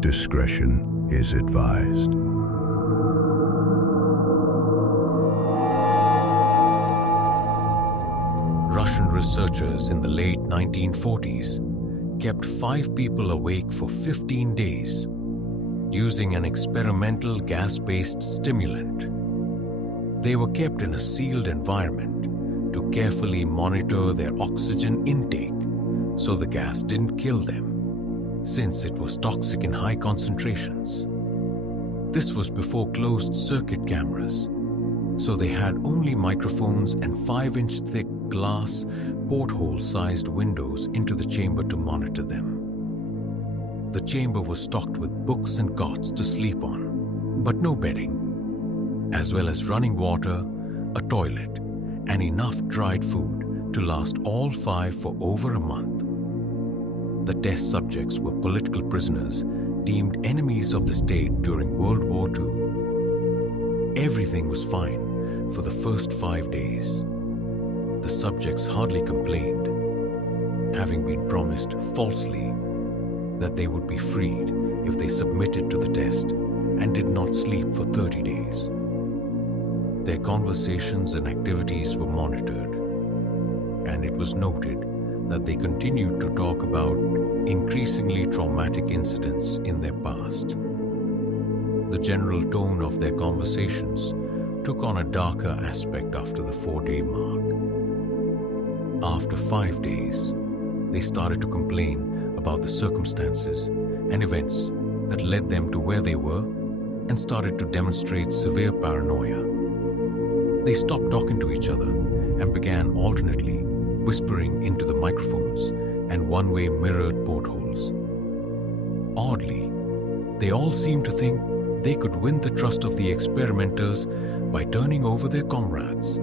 Discretion is advised. Russian researchers in the late 1940s kept 5 people awake for 15 days using an experimental gas-based stimulant. They were kept in a sealed environment to carefully monitor their oxygen intake so the gas didn't kill them, since it was toxic in high concentrations. This was before closed-circuit cameras, so they had only microphones and 5-inch thick glass porthole-sized windows into the chamber to monitor them. The chamber was stocked with books and cots to sleep on, but no bedding, as well as running water, a toilet, and enough dried food to last all 5 for over a month. The test subjects were political prisoners deemed enemies of the state during World War II. Everything was fine for the first 5 days. The subjects hardly complained, having been promised falsely that they would be freed if they submitted to the test and did not sleep for 30 days. Their conversations and activities were monitored, and it was noted that they continued to talk about increasingly traumatic incidents in their past. The general tone of their conversations took on a darker aspect after the 4-day mark. After 5 days, they started to complain about the circumstances and events that led them to where they were and started to demonstrate severe paranoia. They stopped talking to each other and began alternately whispering into the microphones and one-way mirrored portholes. Oddly, they all seemed to think they could win the trust of the experimenters by turning over their comrades,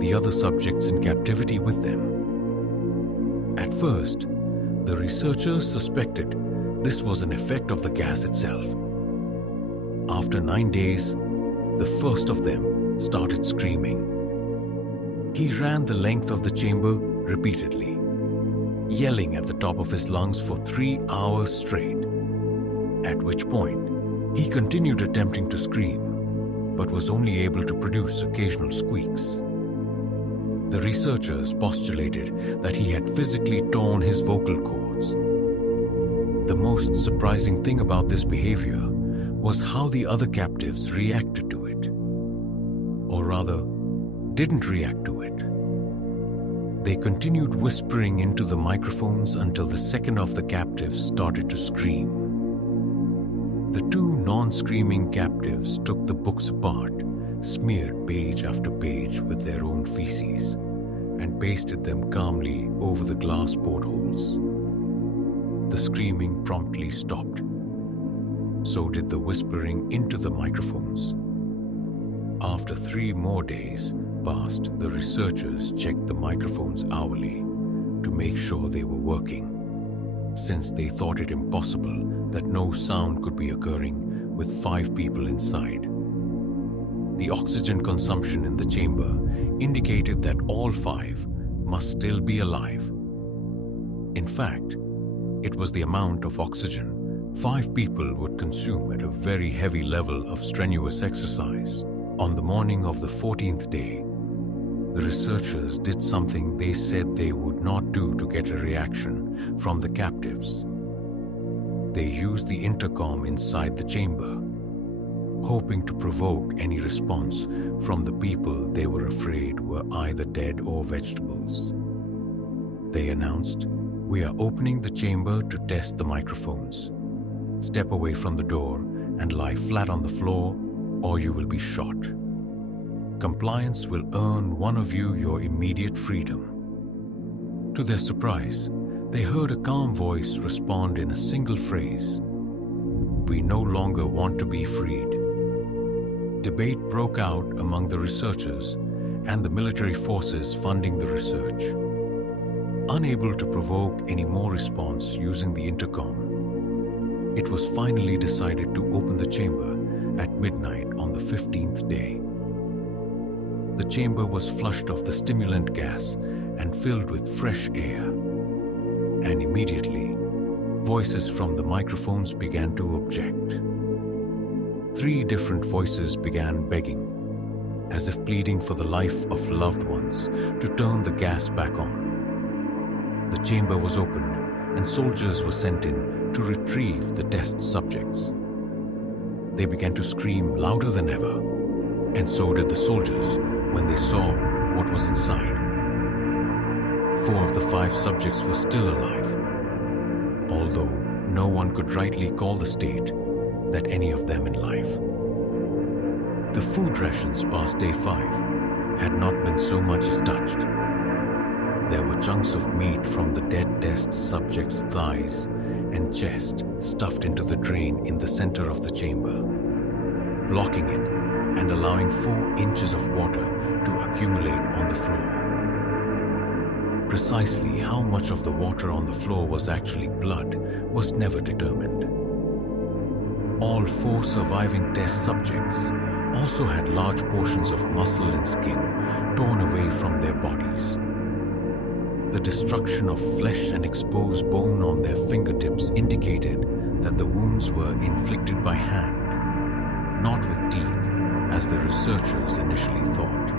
the other subjects in captivity with them. At first, the researchers suspected this was an effect of the gas itself. After 9 days, the first of them started screaming. He ran the length of the chamber repeatedly, yelling at the top of his lungs for 3 hours straight, at which point he continued attempting to scream, but was only able to produce occasional squeaks. The researchers postulated that he had physically torn his vocal cords. The most surprising thing about this behavior was how the other captives reacted to it, or rather, didn't react to it. They continued whispering into the microphones until the second of the captives started to scream. The 2 non-screaming captives took the books apart, smeared page after page with their own feces, and pasted them calmly over the glass portholes. The screaming promptly stopped. So did the whispering into the microphones. After 3 more days passed, the researchers checked the microphones hourly to make sure they were working, since they thought it impossible that no sound could be occurring with 5 people inside. The oxygen consumption in the chamber indicated that all 5 must still be alive. In fact, it was the amount of oxygen 5 people would consume at a very heavy level of strenuous exercise. On the morning of the 14th day, the researchers did something they said they would not do to get a reaction from the captives. They used the intercom inside the chamber, hoping to provoke any response from the people they were afraid were either dead or vegetables. They announced, "We are opening the chamber to test the microphones. Step away from the door and lie flat on the floor, or you will be shot. Compliance will earn one of you your immediate freedom." To their surprise, they heard a calm voice respond in a single phrase, "We no longer want to be freed." Debate broke out among the researchers and the military forces funding the research. Unable to provoke any more response using the intercom, it was finally decided to open the chamber at midnight on the 15th day. The chamber was flushed of the stimulant gas and filled with fresh air, and immediately voices from the microphones began to object. 3 different voices began begging, as if pleading for the life of loved ones, to turn the gas back on. The chamber was opened and soldiers were sent in to retrieve the test subjects. They began to scream louder than ever, and so did the soldiers when they saw what was inside. 4 of the 5 subjects were still alive, although no one could rightly call the state that any of them in life. The food rations past day 5 had not been so much as touched. There were chunks of meat from the dead test subjects' thighs and chest stuffed into the drain in the center of the chamber, blocking it and allowing 4 inches of water to accumulate on the floor. Precisely how much of the water on the floor was actually blood was never determined. All 4 surviving test subjects also had large portions of muscle and skin torn away from their bodies. The destruction of flesh and exposed bone on their fingertips indicated that the wounds were inflicted by hand, not with teeth, as the researchers initially thought.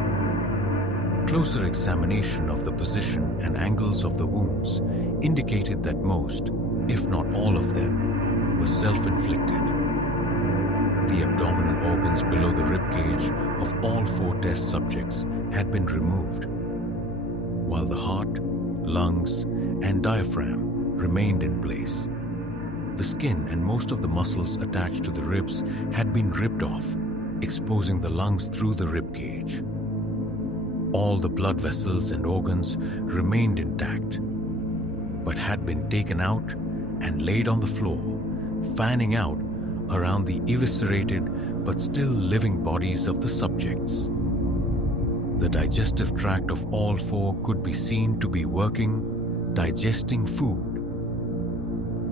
Closer examination of the position and angles of the wounds indicated that most, if not all of them, were self-inflicted. The abdominal organs below the ribcage of all 4 test subjects had been removed, while the heart, lungs, and diaphragm remained in place. The skin and most of the muscles attached to the ribs had been ripped off, exposing the lungs through the ribcage. All the blood vessels and organs remained intact, but had been taken out and laid on the floor, fanning out around the eviscerated but still living bodies of the subjects. The digestive tract of all 4 could be seen to be working, digesting food.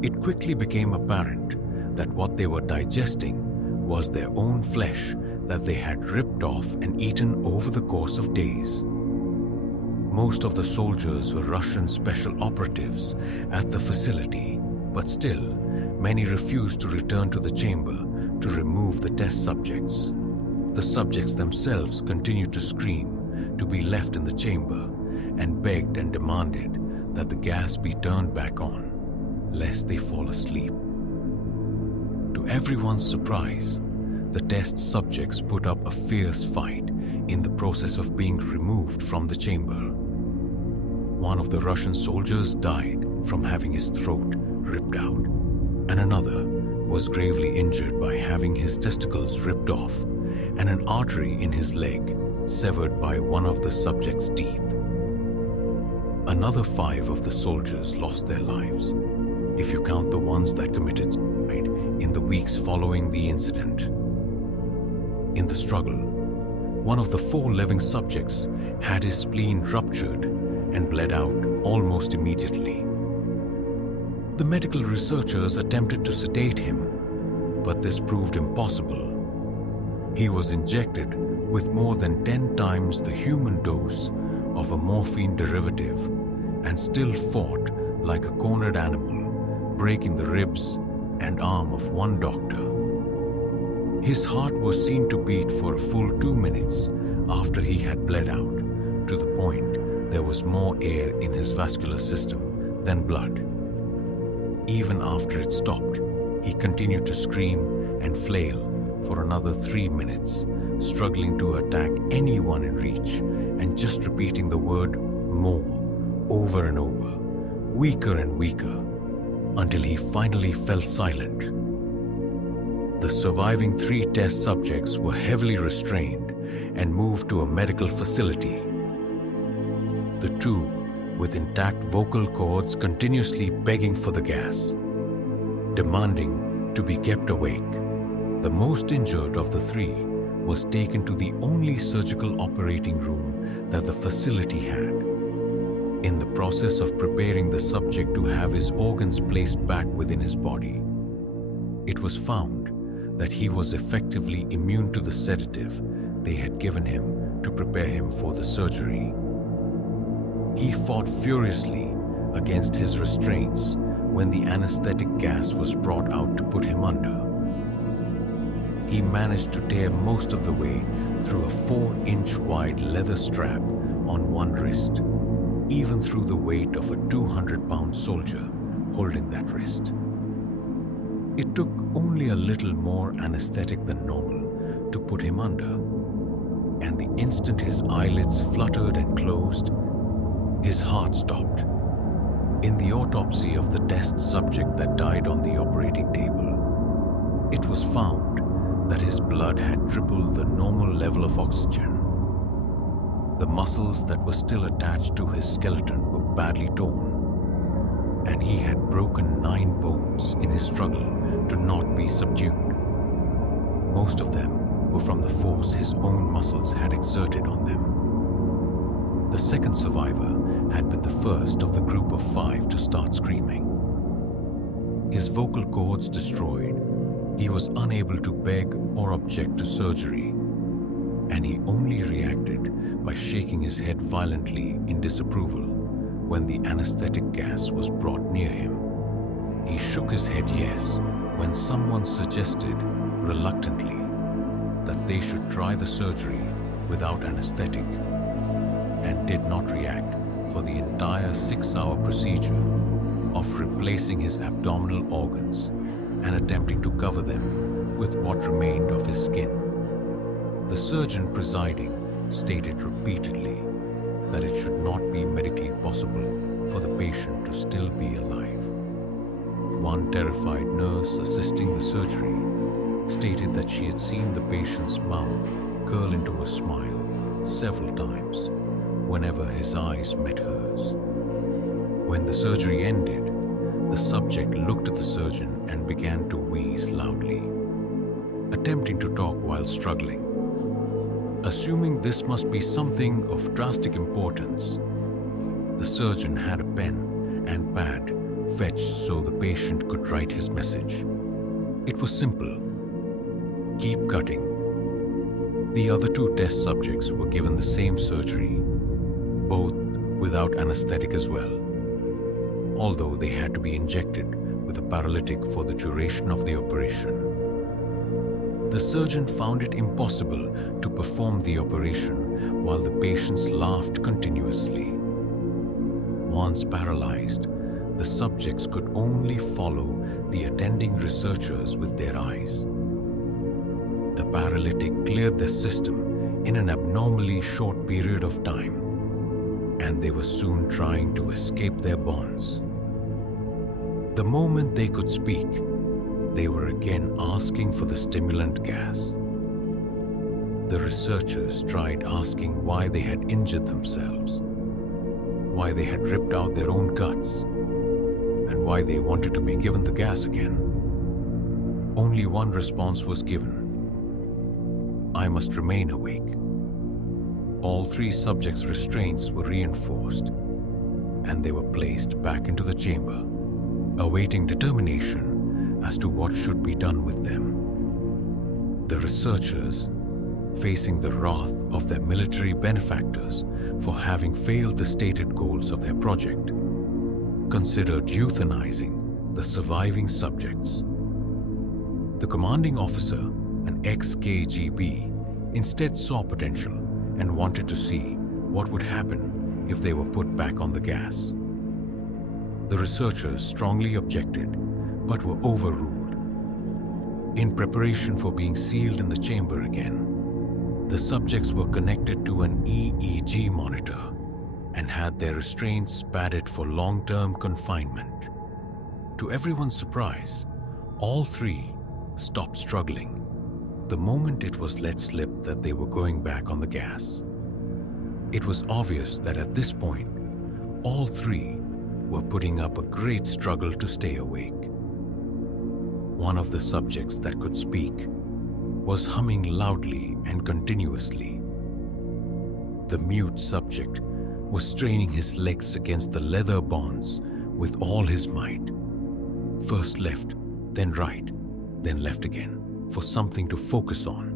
It quickly became apparent that what they were digesting was their own flesh that they had ripped off and eaten over the course of days. Most of the soldiers were Russian special operatives at the facility, but still, many refused to return to the chamber to remove the test subjects. The subjects themselves continued to scream to be left in the chamber and begged and demanded that the gas be turned back on, lest they fall asleep. To everyone's surprise, the test subjects put up a fierce fight in the process of being removed from the chamber. One of the Russian soldiers died from having his throat ripped out, and another was gravely injured by having his testicles ripped off and an artery in his leg severed by one of the subject's teeth. Another 5 of the soldiers lost their lives, if you count the ones that committed suicide in the weeks following the incident. In the struggle, one of the 4 living subjects had his spleen ruptured and bled out almost immediately. The medical researchers attempted to sedate him, but this proved impossible. He was injected with more than 10 times the human dose of a morphine derivative and still fought like a cornered animal, breaking the ribs and arm of one doctor. His heart was seen to beat for a full 2 minutes after he had bled out, to the point there was more air in his vascular system than blood. Even after it stopped, he continued to scream and flail for another 3 minutes, struggling to attack anyone in reach and just repeating the word "more" over and over, weaker and weaker, until he finally fell silent. The surviving 3 test subjects were heavily restrained and moved to a medical facility. The 2 with intact vocal cords continuously begging for the gas, demanding to be kept awake. The most injured of the 3 was taken to the only surgical operating room that the facility had. In the process of preparing the subject to have his organs placed back within his body, it was found that he was effectively immune to the sedative they had given him to prepare him for the surgery. He fought furiously against his restraints, when the anesthetic gas was brought out to put him under. He managed to tear most of the way through a 4-inch wide leather strap on one wrist, even through the weight of a 200-pound soldier holding that wrist. It took only a little more anesthetic than normal to put him under, and the instant his eyelids fluttered and closed, his heart stopped. In the autopsy of the test subject that died on the operating table, it was found that his blood had tripled the normal level of oxygen. The muscles that were still attached to his skeleton were badly torn, and he had broken 9 bones in his struggle to not be subdued. Most of them were from the force his own muscles had exerted on them. The second survivor had been the first of the group of 5 to start screaming. His vocal cords destroyed, he was unable to beg or object to surgery, and he only reacted by shaking his head violently in disapproval when the anesthetic gas was brought near him. He shook his head yes when someone suggested, reluctantly, that they should try the surgery without anesthetic, and did not react for the entire 6-hour procedure of replacing his abdominal organs and attempting to cover them with what remained of his skin. The surgeon presiding stated repeatedly that it should not be medically possible for the patient to still be alive. One terrified nurse assisting the surgery stated that she had seen the patient's mouth curl into a smile several times whenever his eyes met hers. When the surgery ended, the subject looked at the surgeon and began to wheeze loudly, attempting to talk while struggling. Assuming this must be something of drastic importance, the surgeon had a pen and pad fetched so the patient could write his message. It was simple: keep cutting. The other 2 test subjects were given the same surgery, both without anesthetic as well, although they had to be injected with a paralytic for the duration of the operation. The surgeon found it impossible to perform the operation while the patients laughed continuously. Once paralyzed, the subjects could only follow the attending researchers with their eyes. The paralytic cleared their system in an abnormally short period of time, and they were soon trying to escape their bonds. The moment they could speak, they were again asking for the stimulant gas. The researchers tried asking why they had injured themselves, why they had ripped out their own guts, and why they wanted to be given the gas again. Only one response was given: I must remain awake. All 3 subjects' restraints were reinforced, and they were placed back into the chamber, awaiting determination as to what should be done with them. The researchers, facing the wrath of their military benefactors for having failed the stated goals of their project, considered euthanizing the surviving subjects. The commanding officer, an ex-KGB, instead saw potential and wanted to see what would happen if they were put back on the gas. The researchers strongly objected, but were overruled. In preparation for being sealed in the chamber again, the subjects were connected to an EEG monitor and had their restraints padded for long-term confinement. To everyone's surprise, all 3 stopped struggling the moment it was let slip that they were going back on the gas. It was obvious that at this point, all 3 were putting up a great struggle to stay awake. One of the subjects that could speak was humming loudly and continuously. The mute subject was straining his legs against the leather bonds with all his might. First left, then right, then left again, for something to focus on.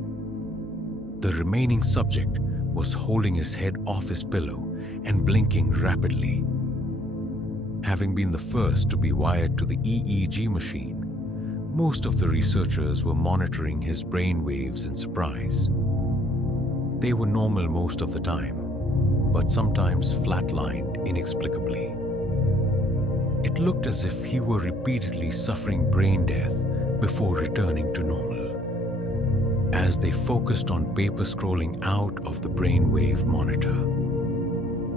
The remaining subject was holding his head off his pillow and blinking rapidly. Having been the first to be wired to the EEG machine, most of the researchers were monitoring his brain waves in surprise. They were normal most of the time, but sometimes flatlined inexplicably. It looked as if he were repeatedly suffering brain death before returning to normal. As they focused on paper scrolling out of the brainwave monitor,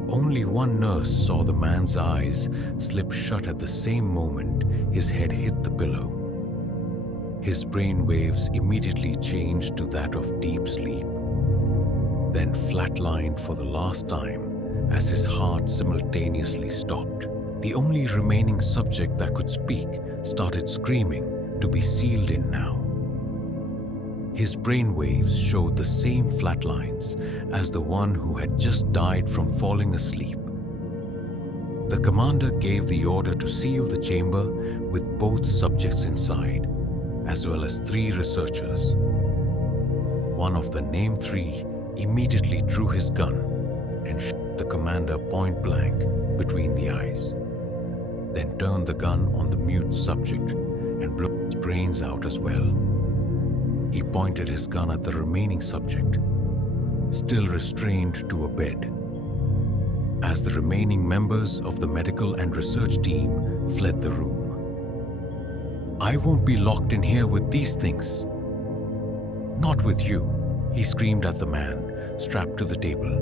only one nurse saw the man's eyes slip shut at the same moment his head hit the pillow. His brain waves immediately changed to that of deep sleep, then flatlined for the last time as his heart simultaneously stopped. The only remaining subject that could speak started screaming to be sealed in now. His brain waves showed the same flatlines as the one who had just died from falling asleep. The commander gave the order to seal the chamber with both subjects inside, as well as 3 researchers. One of the named 3 immediately drew his gun and shot the commander point blank between the eyes, then turned the gun on the mute subject and blew his brains out as well. He pointed his gun at the remaining subject, still restrained to a bed. As the remaining members of the medical and research team fled the room. "I won't be locked in here with these things." "Not with you," he screamed at the man strapped to the table.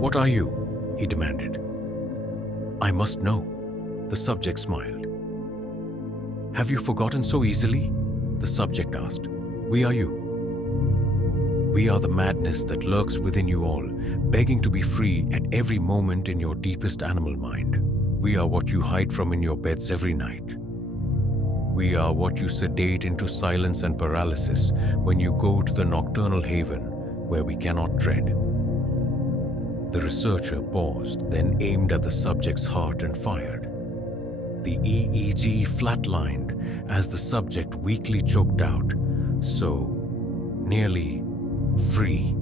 "What are you?" he demanded. "I must know," the subject smiled. "Have you forgotten so easily?" the subject asked. "We are you. We are the madness that lurks within you all, begging to be free at every moment in your deepest animal mind. We are what you hide from in your beds every night. We are what you sedate into silence and paralysis when you go to the nocturnal haven where we cannot tread." The researcher paused, then aimed at the subject's heart and fired. The EEG flatlined as the subject weakly choked out, "So, nearly free."